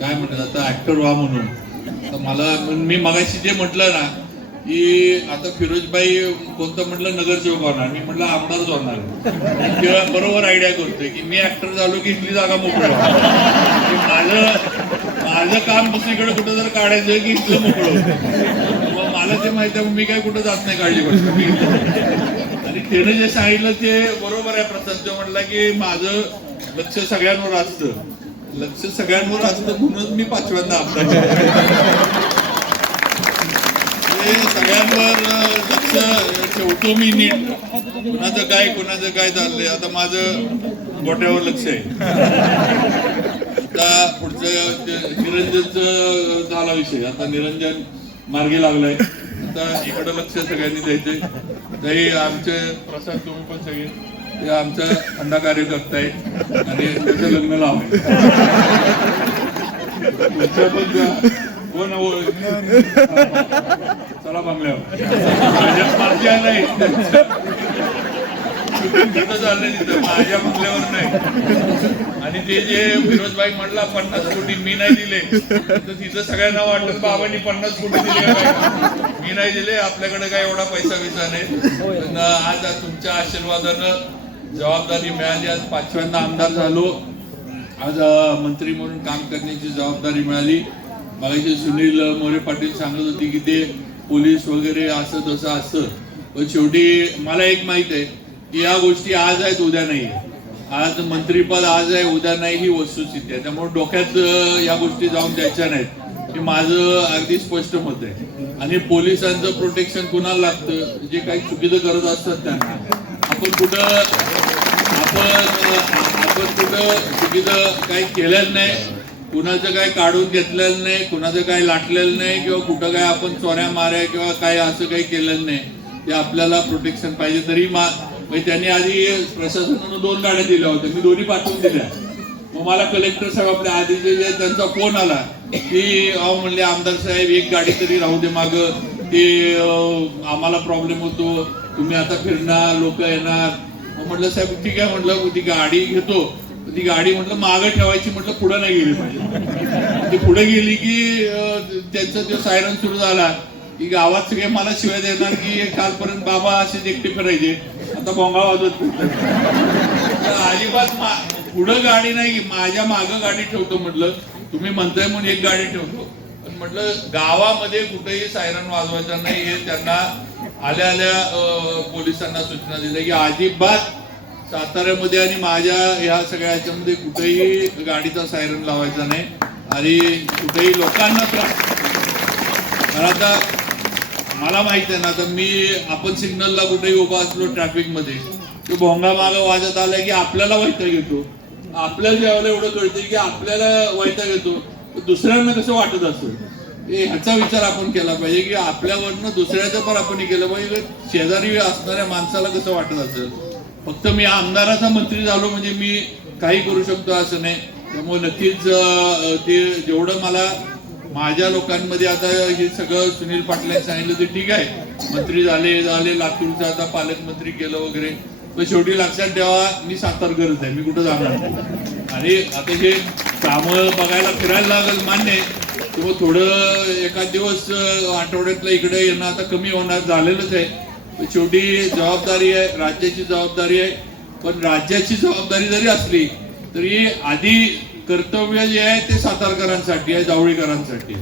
काय म्हणतात आता ऍक्टर व्हा म्हणून. तर मला मी मगाशी जे म्हटलं ना की आता फिरोजबाई कोणतं म्हटलं नगरसेवक होणार, मी म्हटलं आमदारच होणार. किंवा बरोबर आयडिया करतोय की मी ऍक्टर झालो की इथली जागा मोकळी माझं काम दुसरीकडे कुठं जर काढायचं की इथलं मोकळं होतं. मग मला ते माहिती आहे, मी काय कुठं जात नाही काळजी करतो. आणि त्याने जे सांगितलं ते बरोबर आहे प्रसाद. जो म्हटला की माझं लक्ष सगळ्यांवर असतं, लक्ष सगळ्यांवर असतं म्हणून मी 5व्यांदा आमदार सगळ्यांवर लक्ष ठेवतो मी नीट. कोणाचं काय चाललंय आता माझं गोट्यावर लक्ष आहे. आता पुढचं निरंजनचं झाला विषय, आता निरंजन मार्गी लागलाय. आता इकडं लक्ष सगळ्यांनी द्यायचंय. काही आमचे प्रसाद तुम्ही पण सगळे ते आमचा थंडा कार्यकर्ता आहे आणि त्याचं लग्न लावायचं. तुमच्या पण कोण चला बंगल्यावर माझ्या नाही तिथं चाललंय, तिथं माझ्या बंगल्यावर नाही. आणि ते जे फिरोजबाई म्हटला 50 कोटी मी नाही दिले, तर तिथं सगळ्यांना वाटतं बाबांनी 50 कोटी दिले. मी नाही दिले, आपल्याकडे काय एवढा पैसा नाही. पण आज तुमच्या आशीर्वादानं जबाबदारी मिळाली. आज 5व्यांदा आमदार झालो. आज मंत्री म्हणून काम करण्याची जबाबदारी मिळाली. मगाशी सुनील मोरे पाटील सांगत होती की ते पोलीस वगैरे असं तसं असतं, पण शेवटी मला एक माहित आहे की या गोष्टी आज आहेत उद्या नाही. आज मंत्रीपद आज आहे उद्या नाही ही वस्तुस्थिती आहे. त्यामुळे डोक्यात या गोष्टी जाऊन द्यायच्या नाहीत हे माझं अगदी स्पष्ट मत आहे. आणि पोलिसांचं प्रोटेक्शन कुणाला लागतं, जे काही चुकीचं करत असतात त्यांना. आपण कुठं चुकीचं काही केलेलं नाही, कुणाचं काय काढून घेतलेलं नाही, कुणाचं काय लाटलेलं नाही, किंवा कुठं काय आपण चोऱ्या माऱ्या किंवा काय असं काही केलेलं नाही. ते आपल्याला प्रोटेक्शन पाहिजे. तरी त्यांनी आधी प्रशासनानं 2 गाड्या दिल्या होत्या, मी दोन्ही पाठवून दिल्या. मग मला कलेक्टर साहेब आपल्या आधीचे त्यांचा फोन आला की म्हणले आमदार साहेब एक गाडी तरी राहू दे मागं, ते आम्हाला प्रॉब्लेम होतो, तुम्ही आता फिरणार लोक येणार. मग म्हटलं साहेब ठीक आहे, म्हटलं ती गाडी घेतो. ती गाडी म्हटलं मागं ठेवायची, म्हटलं पुढे नाही गेली पाहिजे. ती पुढे गेली की त्यांचा जो सायरन सुरू झाला की गावात सगळे मला शिवाय देणार की कालपर्यंत बाबा असे एकटे फिरायचे, आता भोंगा वाजवत. अजिबात पुढं गाडी नाही, माझ्या मागं गाडी ठेवतो. म्हटलं तुम्ही म्हणताय म्हणून एक गाडी ठेवतो, पण म्हटलं गावामध्ये कुठेही सायरन वाजवायचा नाही. हे त्यांना आल्या पोलिसांना सूचना दिल्या की अजिबात साताऱ्यामध्ये आणि माझ्या ह्या सगळ्या ह्याच्यामध्ये कुठेही गाडीचा सायरन लावायचा नाही आणि कुठेही लोकांना त्रास. आता मला माहित आहे ना, आता आपण सिग्नलला कुठेही उभा असलो ट्रॅफिक मध्ये, तो भोंगा मागं वाजत आलाय की आपल्याला वैताग येतो. आपल्याला ज्यावेळेला एवढं कळतं की आपल्याला वैताग येतो, दुसऱ्यांना कसं वाटत असतं ह्याचा विचार आपण केला पाहिजे की आपल्यावरनं दुसऱ्याचं पण आपण हे केलं पाहिजे. शेजारी असणाऱ्या माणसाला कसं वाटत असेल. फक्त मी आमदाराचा मंत्री झालो म्हणजे मी काही करू शकतो असं नाही. त्यामुळे नक्कीच ते जेवढं मला माझ्या लोकांमध्ये आता हे सगळं सुनील पाटलांनी सांगितलं ते ठीक आहे, मंत्री झाले लातूरचं आता पालकमंत्री केलं वगैरे, पण शेवटी लक्षात ठेवा मी सातारकरच आहे, मी कुठं जाणार नाही. आणि आता हे कामं बघायला फिरायला लागेल मान्य आहे, किंवा थोडं एखाद दिवस आठवड्यातलं इकडे येणं आता कमी होणार झालेलंच आहे. शेवटी जबाबदारी आहे, राज्याची जबाबदारी आहे. पण राज्याची जबाबदारी जरी असली तरी आधी कर्तव्य जे आहे ते सातारकरांसाठी आहे, जावळीकरांसाठी.